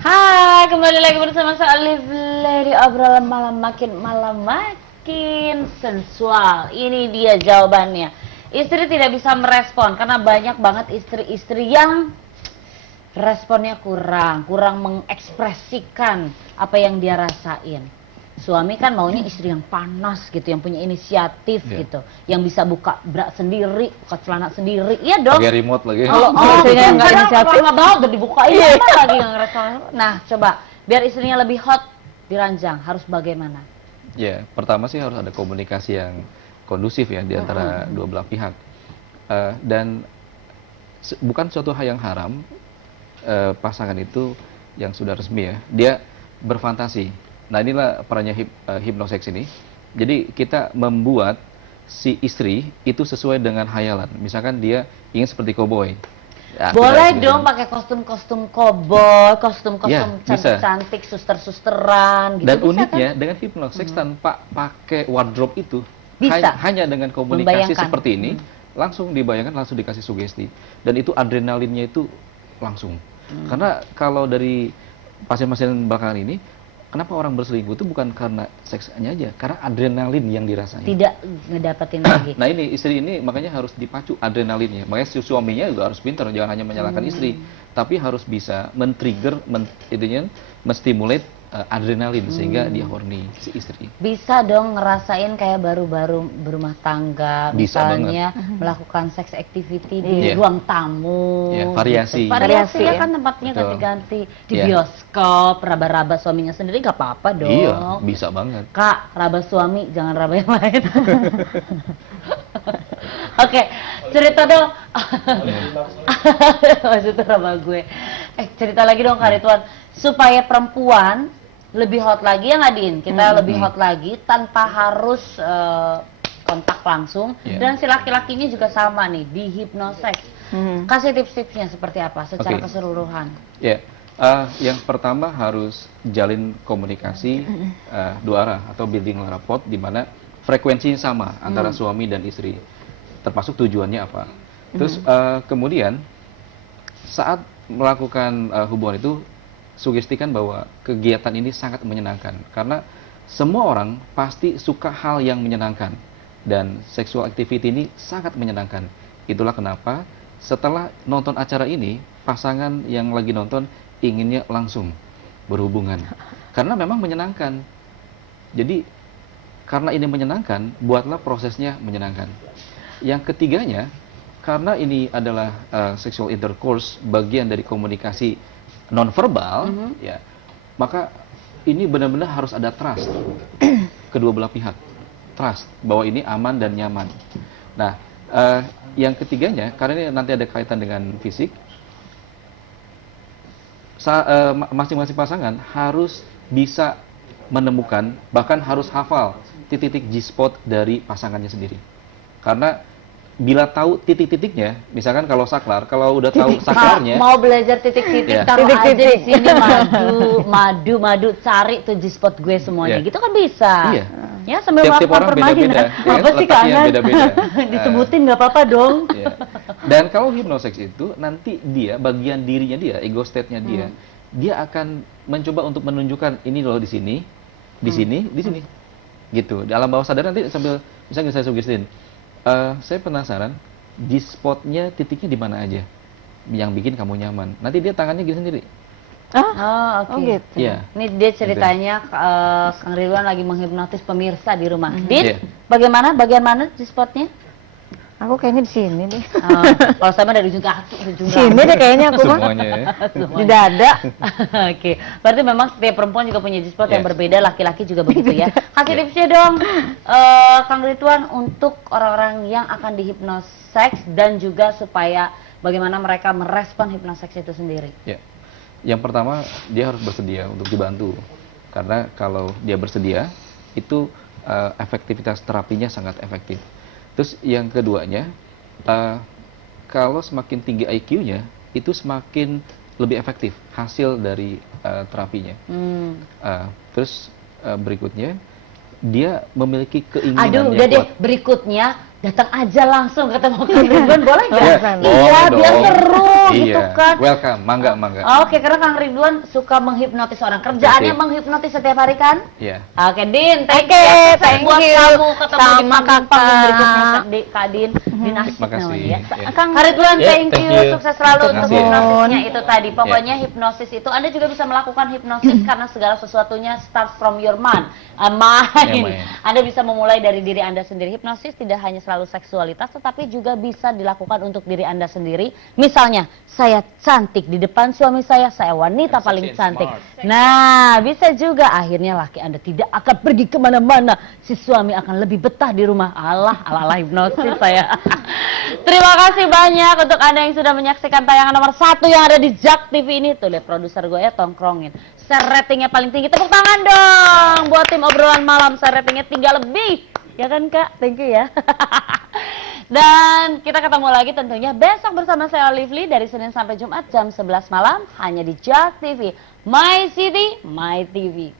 Hai, kembali lagi bersama saya Live Lady. Obrolan malam makin sensual. Ini dia jawabannya. Istri tidak bisa merespon karena banyak banget istri-istri yang responnya kurang mengekspresikan apa yang dia rasain. Suami kan maunya istri yang panas gitu, yang punya inisiatif gitu, yang bisa buka bra sendiri, buka celana sendiri. Iya dong. Pakai remote lagi. Kalau istrinya nggak inisiatif, nggak mau udah dibukain apa lagi nggak ngerespon. Nah, coba biar istrinya lebih hot diranjang harus bagaimana? Ya, pertama sih harus ada komunikasi yang kondusif ya di antara dua belah pihak. Dan bukan suatu hal yang haram pasangan itu yang sudah resmi ya, dia berfantasi. Nah inilah perannya hipnoseks ini. Jadi kita membuat si istri itu sesuai dengan hayalan. Misalkan dia ingin seperti koboi. Ya, Boleh dong pakai kostum-kostum koboi, kostum-kostum ya, cantik-cantik, suster-susteran gitu. Dan bisa, uniknya kan? dengan hipnoseks tanpa pakai wardrobe itu, Bisa. hanya dengan komunikasi seperti ini, langsung dibayangkan, langsung dikasih sugesti. Dan itu adrenalinnya itu langsung. Karena kalau dari pasien-pasien belakangan ini, kenapa orang berselingkuh itu bukan karena seksnya aja, karena adrenalin yang dirasain. Tidak ngedapetin lagi. Nah ini istri ini makanya harus dipacu adrenalinnya. Makanya si suaminya juga harus pintar, jangan hanya menyalahkan istri, tapi harus bisa men-trigger, menstimulate adrenalin sehingga dia horny si istri. Bisa dong ngerasain kayak baru-baru berumah tangga, Bisa misalnya melakukan seks activity di Iya. ruang tamu. Variasi. Gitu. Variasi ya ya. kan tempatnya Betul. ganti-ganti. Di Iya. bioskop, raba-raba suaminya sendiri gak apa-apa dong. Iya, bisa banget. Kak, raba suami, jangan raba yang lain. Oke, cerita dong. Maksudnya raba gue. Cerita lagi dong Kak Ridwan. Supaya perempuan lebih hot lagi ya nggak Din? Kita lebih hot lagi tanpa harus kontak langsung. Iya. Dan si laki-lakinya juga sama nih, di hipnoseks. Kasih tips-tipsnya seperti apa secara Oke. keseluruhan? Ya, yang pertama harus jalin komunikasi dua arah atau building rapport di mana frekuensinya sama antara suami dan istri, termasuk tujuannya apa. Terus kemudian saat melakukan hubungan itu sugestikan bahwa kegiatan ini sangat menyenangkan karena semua orang pasti suka hal yang menyenangkan dan sexual activity ini sangat menyenangkan. Itulah kenapa setelah nonton acara ini pasangan yang lagi nonton inginnya langsung berhubungan karena memang menyenangkan. Jadi karena ini menyenangkan, buatlah prosesnya menyenangkan. Yang ketiganya, karena ini adalah sexual intercourse, bagian dari komunikasi nonverbal, ya, maka ini benar-benar harus ada trust kedua belah pihak, trust bahwa ini aman dan nyaman. Nah, yang ketiganya, karena ini nanti ada kaitan dengan fisik, masing-masing pasangan harus bisa menemukan, bahkan harus hafal titik-titik G-spot dari pasangannya sendiri. Karena bila tahu titik-titiknya, misalkan kalau saklar, kalau udah tahu saklarnya, Mau belajar titik-titik, Ya. taruh aja di Titik-titik. sini madu, cari tuh G-spot gue semuanya. Ya. Gitu kan bisa. Iya. Ya sambil Tiap-tiap melakukan orang permainan. beda-beda, ya Apa kan? sih Letaknya kangen? beda-beda. Disebutin nggak apa-apa dong. ya. Dan kalau hipnoseks itu nanti dia bagian dirinya dia, ego state-nya dia, dia akan mencoba untuk menunjukkan ini loh di sini, di sini, di sini, gitu. Dalam bawah sadar nanti sambil misalnya saya sugestin, saya penasaran di spotnya titiknya di mana aja yang bikin kamu nyaman. Nanti dia tangannya gini sendiri. Oh, oke. Oh gitu. Iya. Ini dia ceritanya Kang Ridwan lagi menghipnotis pemirsa di rumah. Dit, Iya. bagaimana? Bagian mana G-spotnya? Aku kayaknya di sini deh. Kalau saya mah dari ujung kaki, ujung Sini deh kayaknya aku mah. Semuanya ya. Di dada. Oke, berarti memang setiap perempuan juga punya G-spot yang Yes. berbeda, laki-laki juga begitu ya. Kasih Iya. tipsnya dong, Kang Ridwan, untuk orang-orang yang akan dihipnoseks dan juga supaya bagaimana mereka merespon hipnoseks itu sendiri. Ya. Yang pertama dia harus bersedia untuk dibantu. Karena kalau dia bersedia, itu efektivitas terapinya sangat efektif. Terus yang keduanya, kalau semakin tinggi IQ-nya, itu semakin lebih efektif hasil dari terapinya. Terus berikutnya, dia memiliki keinginan Aduh, yang udah deh, kuat. berikutnya datang aja langsung ketemu Kang Ridwan, boleh nggak? Ya, Iya, boleh biar dong. seru gitu Iya, kan. welcome, mangga. Oke, karena Kang Ridwan suka menghipnotis orang. Kerjaannya Oke. menghipnotis setiap hari kan? Iya. Oke, Din, thank Oke, you. Sukses thank buat you. kamu ketemu di Sama panggung Kakak. berikutnya, Kak Din. Din asik Terima kasih. namanya ya. Ya. Kang, Kak Ridwan, Ya, thank thank you. you. Sukses selalu Terima untuk kasih. hipnosisnya itu tadi. Pokoknya hipnosis itu Anda juga bisa melakukan hipnosis karena segala sesuatunya start from your mind. Ya, mind. Anda bisa memulai dari diri Anda sendiri. Hipnosis tidak hanya selalu seksualitas, tetapi juga bisa dilakukan untuk diri Anda sendiri. Misalnya, saya cantik di depan suami saya wanita I'm paling sexy and cantik. smart. Nah, bisa juga akhirnya laki Anda tidak akan pergi kemana-mana. Si suami akan lebih betah di rumah. Ala hipnosis saya. Terima kasih banyak untuk Anda yang sudah menyaksikan tayangan nomor 1 yang ada di Jak TV ini. Tuh lihat produser gue ya tongkrongin. Share ratingnya paling tinggi. Tepuk tangan dong buat tim obrolan malam. Share ratingnya 3 lebih. Ya kan Kak? Thank you ya. Dan kita ketemu lagi tentunya besok bersama saya Olively dari Senin sampai Jumat jam 11 malam hanya di Jak TV. My City, My TV.